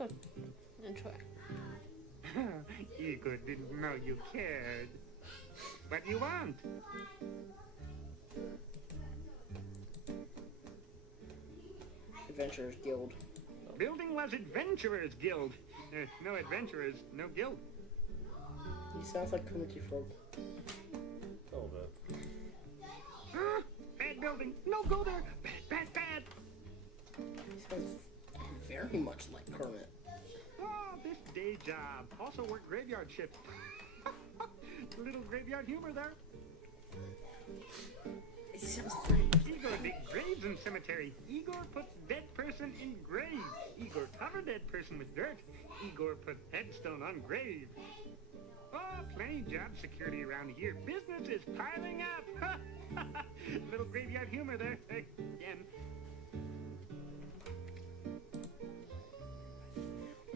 Good. Enjoy. Igor didn't know you cared. What do you want? Adventurers Guild. Building was Adventurers Guild. No adventurers, no guild. He sounds like Kermit the Frog. A little bit. Bad building. No, go there. Bad, bad, bad. He sounds very much like Kermit. Oh, this day job. Also work graveyard shift. Little graveyard humor there. He sounds very much like Igor dig graves in cemetery. Igor puts dead person in grave. Igor cover dead person with dirt. Igor put headstone on grave. Oh, plenty job security around here. Business is piling up. Little graveyard humor there again.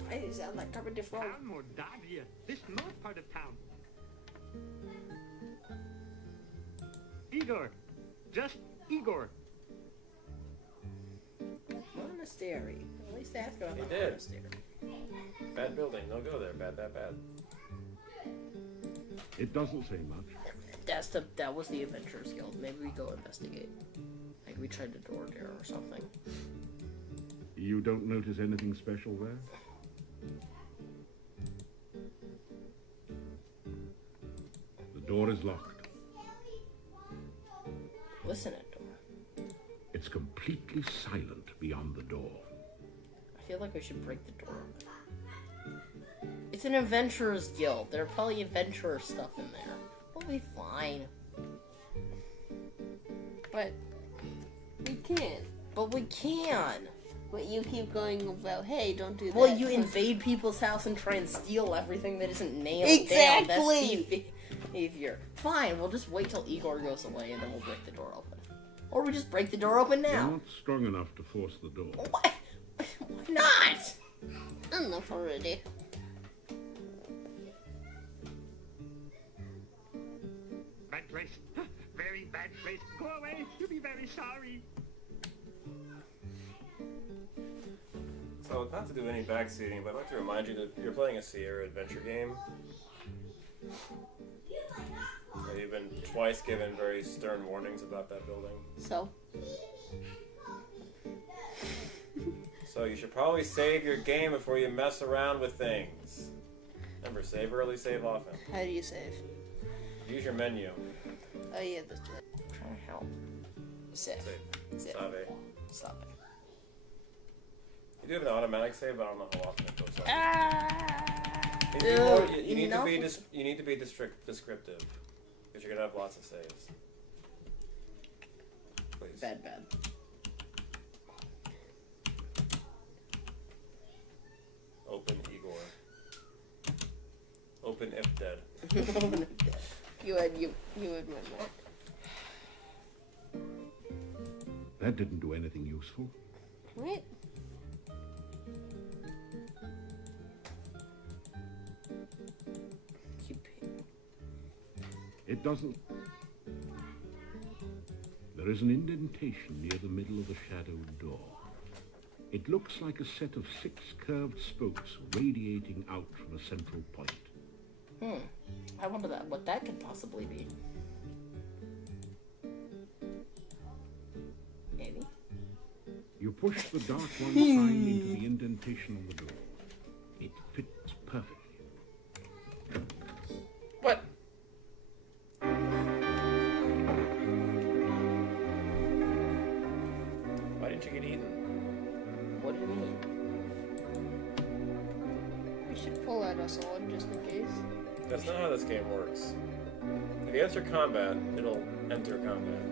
Why does he sound like Kermit the Frog? Town Mordavia. This north part of town. Igor. Just Igor. Monastery. At least ask about He the did. monastery. Bad building. Don't go there. Bad, bad, bad. It doesn't say much. That was the Adventurers Guild. Maybe we go investigate. Like we tried the door there or something. You don't notice anything special there? The door is locked. Listen at door. It's completely silent beyond the door. I feel like we should break the door open. It's an Adventurers Guild. There are probably adventurer stuff in there. We'll be fine. But we can't. But we can. But you keep going about, hey, don't do that. Well, you invade people's house and try and steal everything that isn't nailed Exactly. down. That's the behavior. Fine, we'll just wait till Igor goes away and then we'll break the door open. Or we just break the door open You're now. not strong enough to force the door. Why? Why not? Enough already. Bad place. Very bad place. Go away. You'll be very sorry. So, not to do any backseating, but I'd like to remind you that you're playing a Sierra adventure game. And you've been twice given very stern warnings about that building. So? So you should probably save your game before you mess around with things. Remember, save early, save often. How do you save? Use your menu. Oh yeah, let's do it. I'm trying to help. Save. Save. Save. Save. Stop it. You do have an automatic save, but I don't know how often it goes up. Ah! You need to be descriptive, because you're gonna have lots of saves. Please. Bad. Open Igor. Open if dead. You had win that. That didn't do anything useful. What? It doesn't. There is an indentation near the middle of the shadowed door. It looks like a set of 6 curved spokes radiating out from a central point. I wonder what that could possibly be. Maybe. You push the dark one sign into the indentation on the door. It fits perfectly. What? Why didn't you get eaten? What do you mean? We should pull out a sword just in case. That's not how this game works. If you enter combat, it'll enter combat.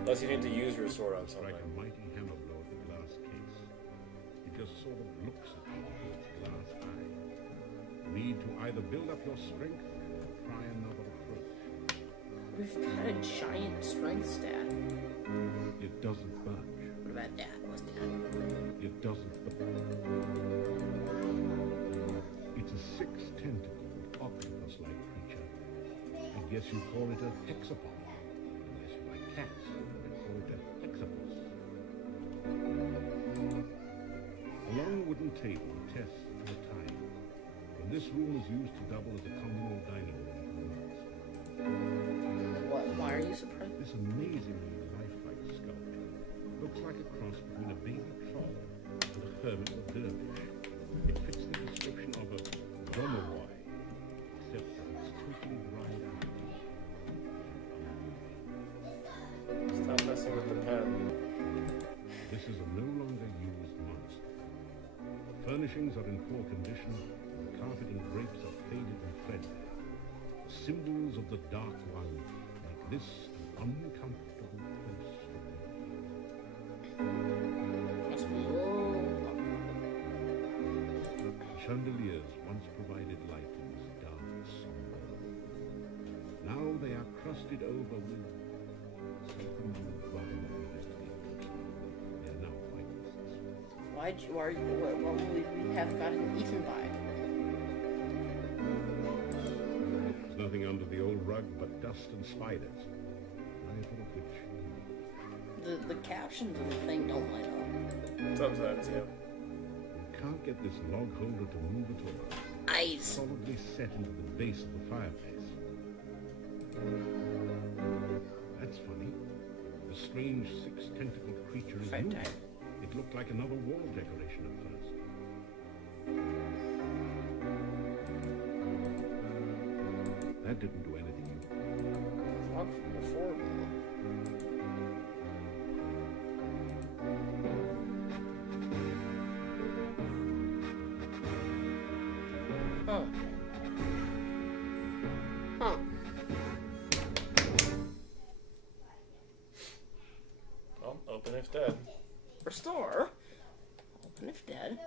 Unless you need to use your sword on something. Like a mighty hammer blow at the glass case. It just sort of looks at you with its glass eye. You need to either build up your strength or try another approach. We've got a giant strength stat. It doesn't budge. What about that? What's that? It doesn't budge. It's a 6-tentacled, octopus-like creature. I guess you call it a hexapod. Unless you like cats, they call it a hexapus. A long wooden table and tests at a time. And this room is used to double as a communal dining room for monks. What? Why are you surprised? This amazingly lifelike sculpture looks like a cross between a baby troll and a hermit or dervish. It fits the description of a domovoy, except that it's totally dried out. Stop messing with the pen. This is a no longer used monster. Furnishings are in poor condition, and the carpet and drapes are faded and threadbare. Symbols of the Dark One make this an uncomfortable place to be. Let's move. Chandeliers once provided light in this dark, somber room. Now they are crusted over with something you would rather not investigate. They are now fiberists. What would we have gotten eaten by? There's nothing under the old rug but dust and spiders, neither of which The captions of the thing don't light up. Sometimes, yeah. you can't get this log holder to move at all. Eyes. Solidly set into the base of the fireplace. That's funny. The strange six-tentacled creature is Fight moving. time. It looked like another wall decoration at first. That didn't do anything. Log from before. Huh. Huh. Oh, open if dead. Restore. Open if dead.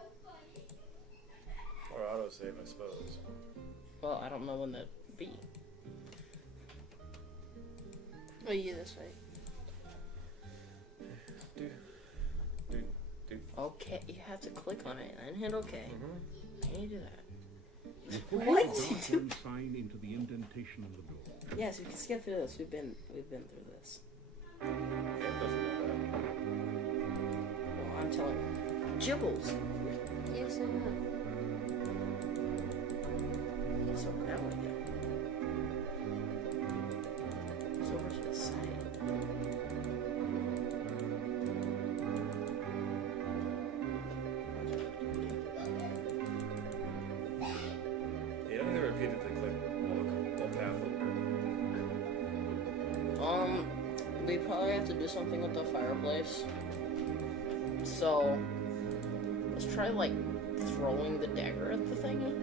Or autosave, I suppose. Well, I don't know when that'd be. Oh, you this way. Okay, you have to click on it and hit OK. How do you do that? You push What? the dark one sign into the indentation of the door. Yes, we can skip through this. We've been through this. It doesn't do that. Well, I'm telling you. Jibbles. Yes, I know. What's over that way? It's over to the side. You don't need to repeatedly click walk path over. We probably have to do something with the fireplace. So, let's try, like, throwing the dagger at the thingy.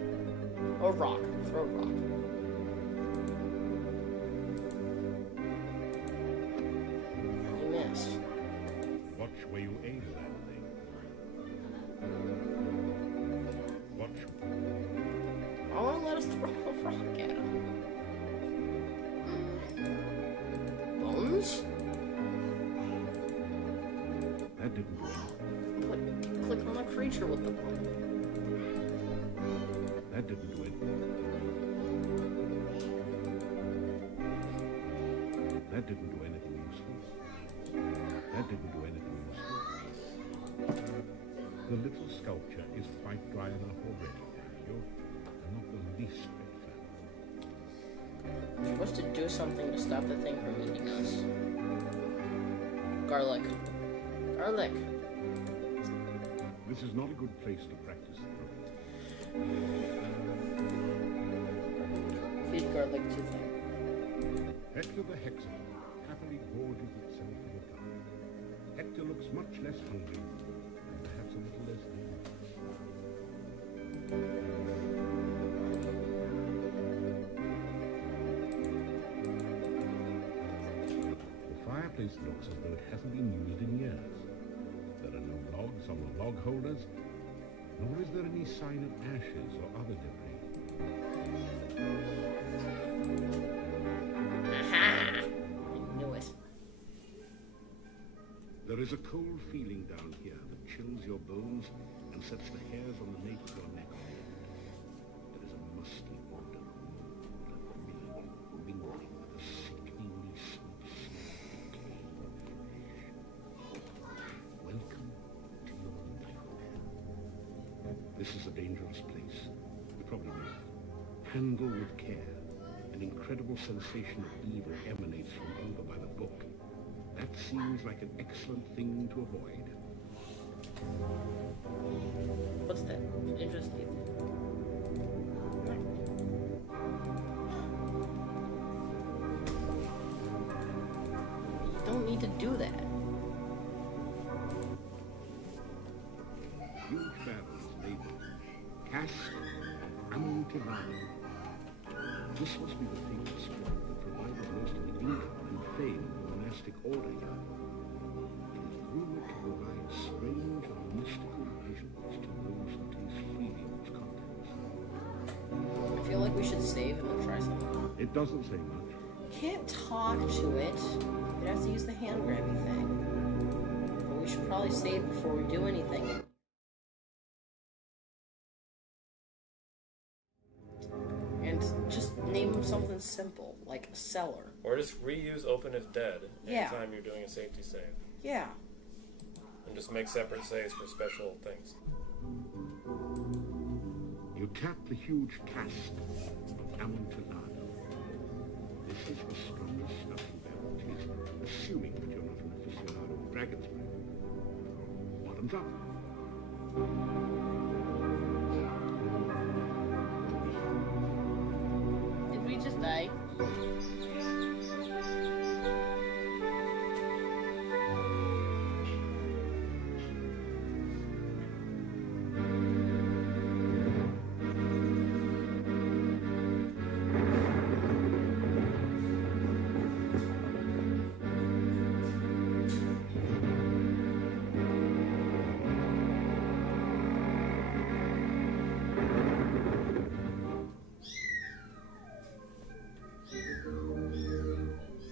Or rock. Throw a rock. You missed. Watch where you aim that thing. Watch. I want to let us throw a rock at him. Bones? That didn't do anything. Click on the creature with the bone. That didn't do anything. That didn't do anything useful. That didn't do anything useful. The little sculpture is quite dry enough already. You're not the least bit fan. We're supposed to do something to stop the thing from eating us. Garlic. Garlic. This is not a good place to practice throwing. Feed garlic to thing. Hector the Hexagon happily gorges itself in the dark. Hector looks much less hungry and perhaps a little less angry. The fireplace looks as though it hasn't been used in years. There are no logs on the log holders, nor is there any sign of ashes or other debris. Aha! I knew it. There is a cold feeling down here that chills your bones and sets the hairs on the nape of your neck on end. There is a musty odor of mold and mildew mingling with a sickeningly sweet smell of decaying flesh. Welcome to your nightmare. a dangerous place. You probably know. Handle with care. An incredible sensation of evil emanates from over by the book. That seems like an excellent thing to avoid. What's that? Interesting. You don't need to do that. Huge barrels labeled Cask of Amontillado. This must be the famous spot that provided most of the income and fame of the monastic order here. It is rumored to provide strange and mystical visions to those who taste freely of its contents. I feel like we should save and then try something. It doesn't say much. Can't talk to it. You'd have to use the hand grabby thing. But we should probably save before we do anything. And just name them something simple, like cellar. Or just reuse open if dead Yeah. anytime you're doing a safety save. Yeah. And just make separate saves for special things. You tap the huge cask of Amontillado. This is the strongest stuff you've ever tasted, assuming that you're not an aficionado of dragon's breath. Bottoms up. Did we just die?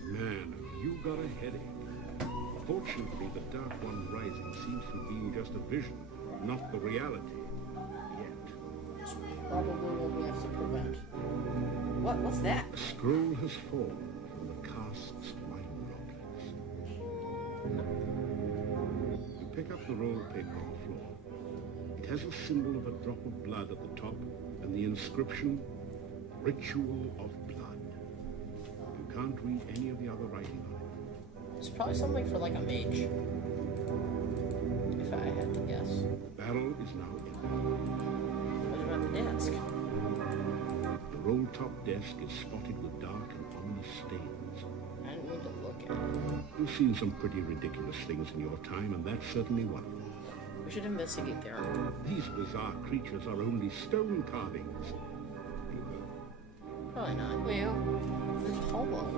Man, have you got a headache? Fortunately, the Dark One Rising seems to have been just a vision, not the reality. Yet. Probably what we have to prevent. What's that? A scroll has fallen from the cask's wine droplets. You pick up the roll of paper on the floor. It has a symbol of a drop of blood at the top and the inscription, Ritual of Blood. You can't read any of the other writing on it. It's probably something for like a mage. If I had to guess. The barrel is now empty. What about the desk? The roll-top desk is spotted with dark and ominous stains. I didn't need to look at it. You've seen some pretty ridiculous things in your time, and that's certainly one of them. We should investigate there. These bizarre creatures are only stone carvings. You heard. Probably not. Well, It's hollow.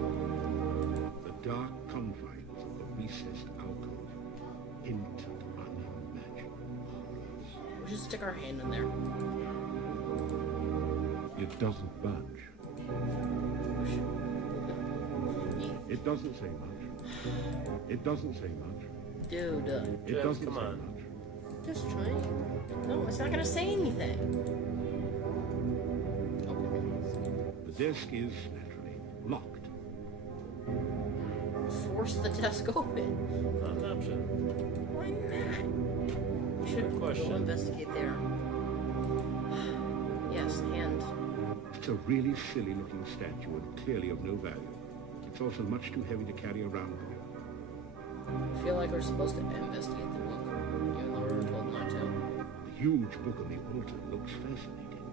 The dark confines of the recessed alcove hint at unimaginable horrors. We should stick our hand in there. It doesn't budge. We should... It doesn't say much. It doesn't say much. Dude. It Jeff, doesn't come say on. much. just trying. No, it's not gonna say anything. The desk is, naturally, locked. Force the desk open. Not an option. Why not? We should Good question. go investigate there. Yes, hand. It's a really silly-looking statue and clearly of no value. It's also much too heavy to carry around with you. I feel like we're supposed to investigate the book, even though we were told not to. The huge book on the altar looks fascinating.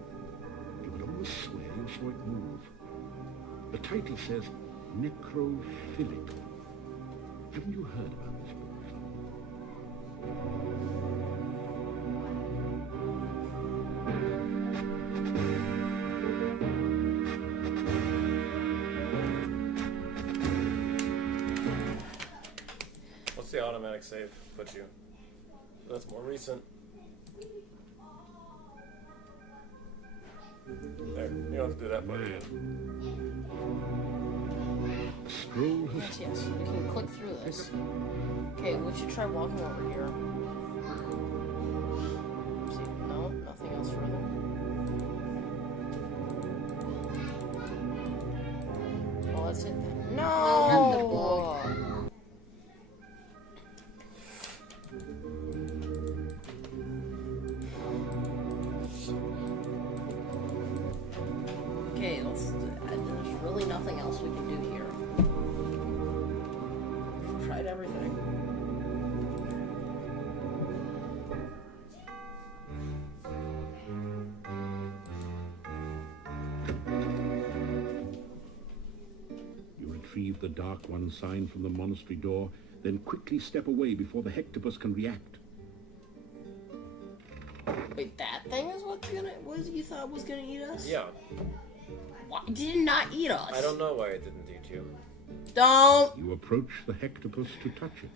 You would almost swear you saw it move. The title says Necrophilic. Haven't you heard about this book before? What's the automatic save put you? That's more recent. There, you don't have to do that part again. A scroll has... Yes, yes. We can click through this. Okay, we should try walking over here. See, no, nothing else further. Well, that's it then. No! Not the book. Okay, there's really nothing else we can do here. We've tried everything. You retrieve the Dark One sign from the monastery door, then quickly step away before the Hectopus can react. Wait, that thing is what you thought was gonna eat us? Yeah. Why did it not eat us? I don't know why it didn't eat you. Don't. You approach the Hectopus to touch it.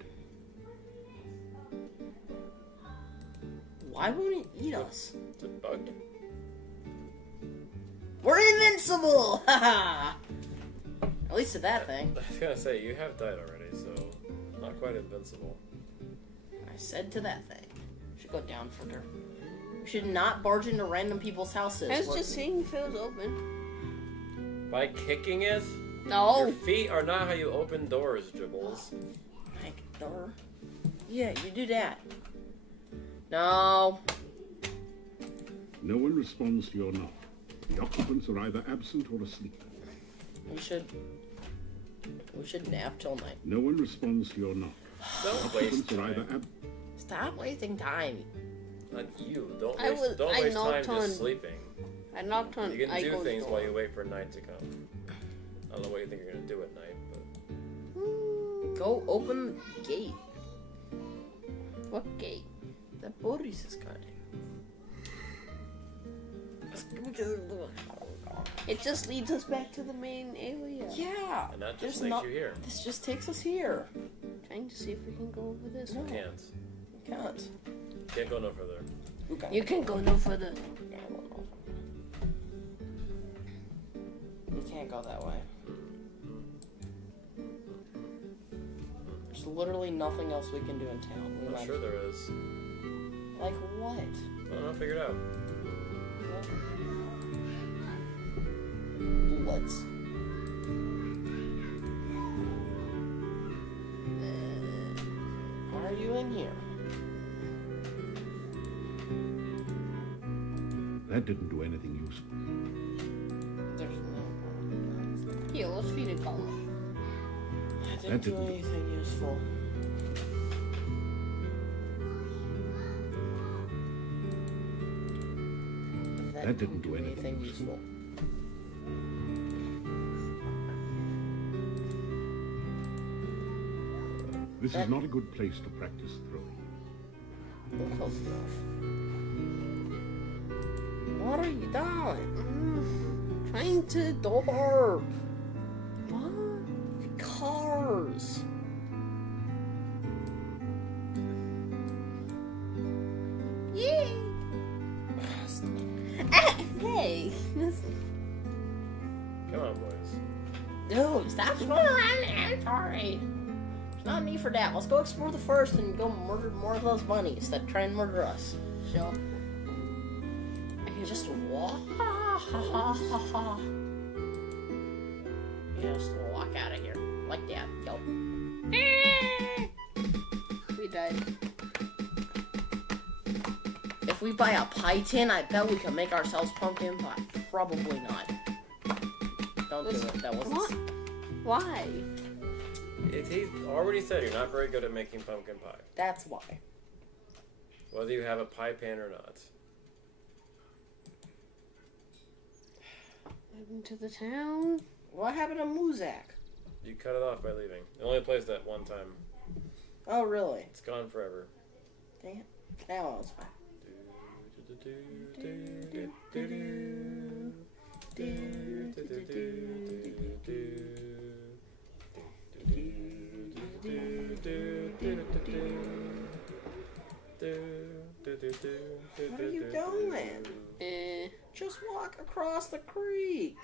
Why won't it eat us? Is it bugged? We're invincible! Haha! At least to that thing. I was gonna say, you have died already, so not quite invincible. I said to that thing. We should go down further. We should not barge into random people's houses. I was just seeing if it was open. By kicking it? No. Your feet are not how you open doors, Jibbles. Like, door? Yeah, you do that. No. No one responds to your knock. The occupants are either absent or asleep. We should nap till night. No one responds to your knock. Don't waste Occupants are either time. Stop wasting time. Not you. Don't I waste, was- don't I waste time knocked on- just sleeping. I knocked on You can do Igo's things door. while you wait for night to come. I don't know what you think you're gonna do at night, but Go open the gate. What gate? That Boris is guarding. It just leads us back to the main area. Yeah. and that just there's makes not- you here. This just takes us here. Trying to see if we can go over this. No. You can't. We can't. Can't go no further. You can go no further. We can't go that way. There's literally nothing else we can do in town. We I'm might- sure there is. Like what? I don't know, figure it out. Let's. Why are you in here? That didn't do anything useful. There's no. Here, let's feed it color. That didn't do anything useful. That didn't do anything useful. This is not a good place to practice throwing. We're close enough. What are you doing? Trying to. Door. What? Cars. Yay! Hey! Come on, boys. Dude, stop screwing around. I'm sorry. There's not a need for that. Let's go explore the forest and go murder more of those bunnies that try and murder us. Sure. Just walk. Just walk out of here. Like that. Yo. We died. If we buy a pie tin, I bet we can make ourselves pumpkin pie. Probably not. Don't do it. That wasn't. What? Why? He already said you're not very good at making pumpkin pie. That's why. Whether you have a pie pan or not. Into the town. What happened to Muzak? You cut it off by leaving. It only plays that one time. Oh, really? It's gone forever. Damn. That one was fine. What are you doing? Just walk across the creek.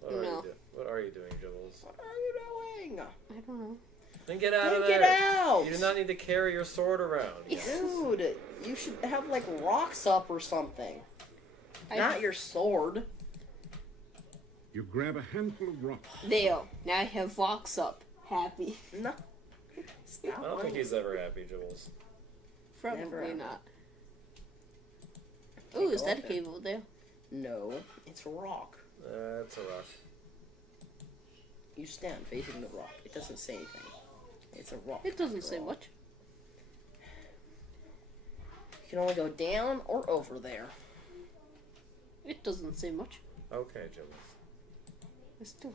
What are you doing, Jibbles? What are you doing? I don't know. Then get out of Then there. get out. You do not need to carry your sword around. Dude, you should have like rocks up or something. Not your sword. You grab a handful of rocks. There. Now I have rocks up. Happy. No. I Stop. don't think he's ever happy, Jibbles. Probably Never. not. Ooh, is go that a up there. cave over there? No, it's a rock. That's a rock. You stand facing the rock. It doesn't say anything. It's a rock. It doesn't say much. You can only go down or over there. It doesn't say much. Okay, Jimmy. I still.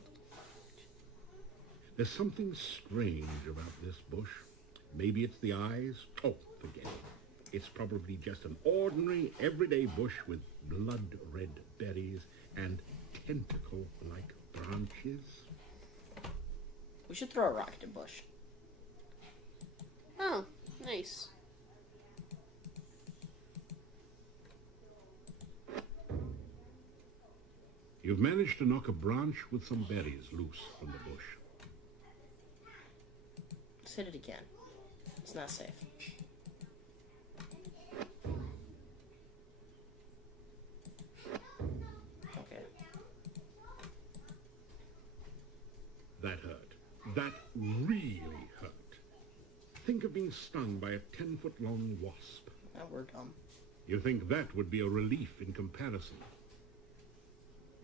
There's something strange about this bush. Maybe it's the eyes. Oh, forget it. It's probably just an ordinary, everyday bush with blood-red berries and tentacle-like branches. We should throw a rock at the bush. Oh, nice. You've managed to knock a branch with some berries loose from the bush. Let's hit it again. It's not safe. Okay. That hurt. That really hurt. Think of being stung by a 10-foot-long wasp. Now we're dumb. You think that would be a relief in comparison.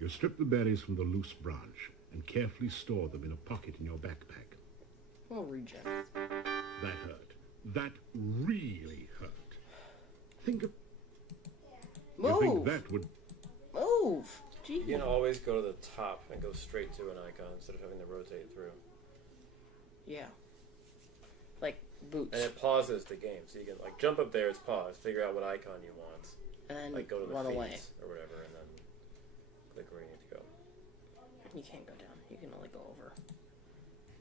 You strip the berries from the loose branch and carefully store them in a pocket in your backpack. We'll reject. That hurt. That really hurt. Think of... You think Move! that would... Move! You Gee. can always go to the top and go straight to an icon instead of having to rotate through. Yeah. Like boots. And it pauses the game, so you can like jump up there, it's paused, figure out what icon you want, And then like go to the run feeds away. or whatever, and then click where you need to go. You can't go down. You can only go over.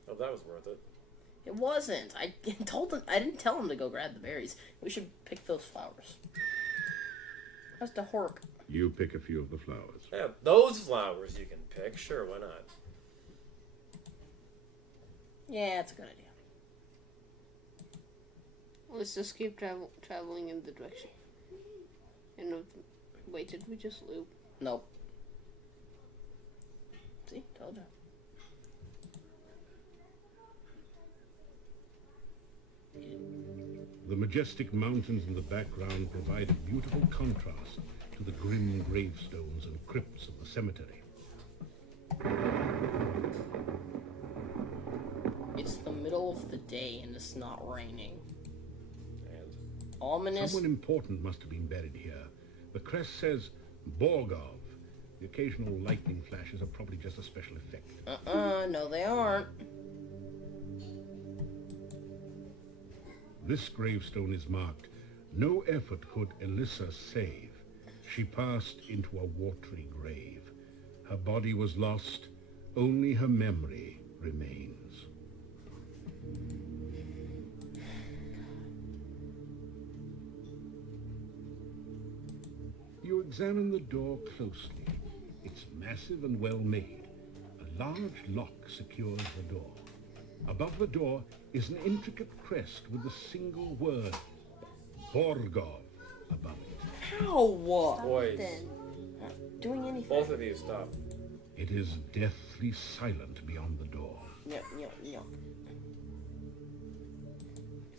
Oh, that was worth it. It wasn't. I told him. I didn't tell him to go grab the berries. We should pick those flowers. That's the hork. You pick a few of the flowers. Yeah, those flowers you can pick. Sure, why not? Yeah, that's a good idea. Let's just keep traveling in the direction. And wait, did we just loop? Nope. See? Told you. The majestic mountains in the background provide a beautiful contrast to the grim gravestones and crypts of the cemetery. It's the middle of the day and it's not raining. And Ominous. Someone important must have been buried here. The crest says Borgov. The occasional lightning flashes are probably just a special effect. No they aren't. This gravestone is marked, "No effort could Elissa save. She passed into a watery grave. Her body was lost, only her memory remains." You examine the door closely. It's massive and well made. A large lock secures the door. Above the door is an intricate crest with a single word, Borgov, above it. Ow! boys, Then. Not doing anything. both of you stop. It is deathly silent beyond the door. Yep, yep, yep.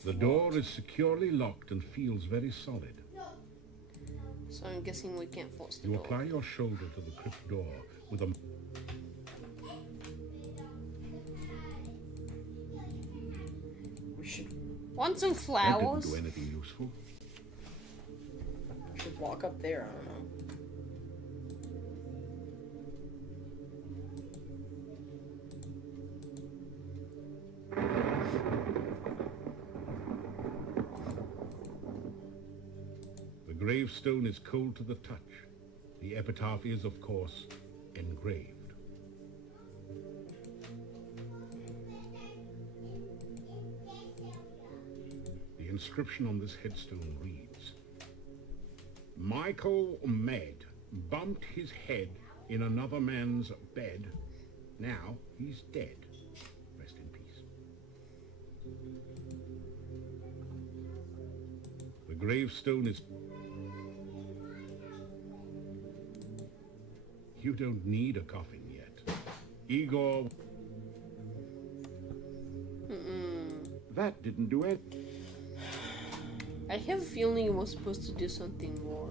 The door is securely locked and feels very solid. So I'm guessing we can't force the You door. apply your shoulder to the crypt door with a... We should Want some That didn't flowers? do anything useful. walk up there. I don't know. The gravestone is cold to the touch. The epitaph is, of course, engraved. The inscription on this headstone reads, Michael Med bumped his head in another man's bed. Now he's dead. Rest in peace. The gravestone is... You don't need a coffin yet. Igor... That didn't do it. I have a feeling it was supposed to do something more,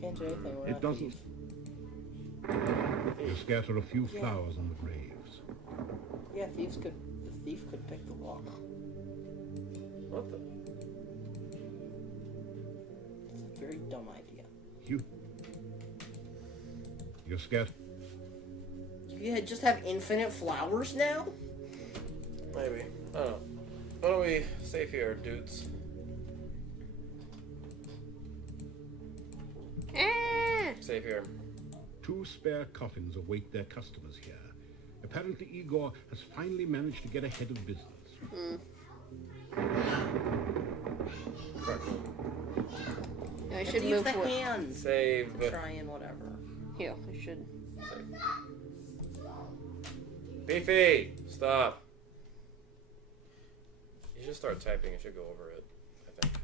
Can't do anything. We're It not doesn't. thieves. You scatter a few Yeah. flowers on the graves. Yeah, the thief could pick the lock. What the? It's a very dumb idea. You scatter. You just have infinite flowers now? Maybe. I don't know. Why don't we save here, dudes? Save here. 2 spare coffins await their customers here. Apparently, Igor has finally managed to get ahead of business. I should Use move the forward. hands. Save. Try and whatever. Here, I should. Beefy! Stop. You should start typing. It should go over it, I think.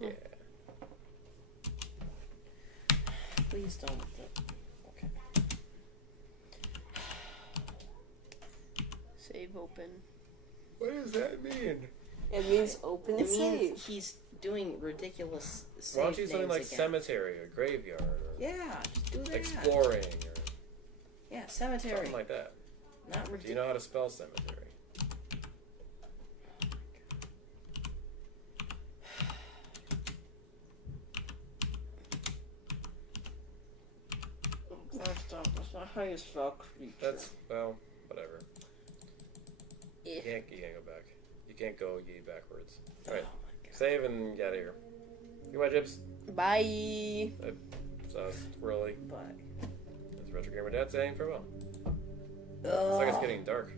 Yeah. Please don't. Okay. Save open. What does that mean? It means open It and means save. he's doing ridiculous. Why don't you save do something names like again. cemetery or graveyard or Yeah, just do that. exploring or Yeah, cemetery. something like that? Not Do you ridiculous. know how to spell cemetery? That's not how you spell creature. That's, well, whatever. You Eh. can't go back. You can't go ye backwards. Oh Alright, my god. save and get out of here. Goodbye, Jibs. Bye. So, really, But that's Retro Gamer Dad saying farewell. It's like it's getting dark.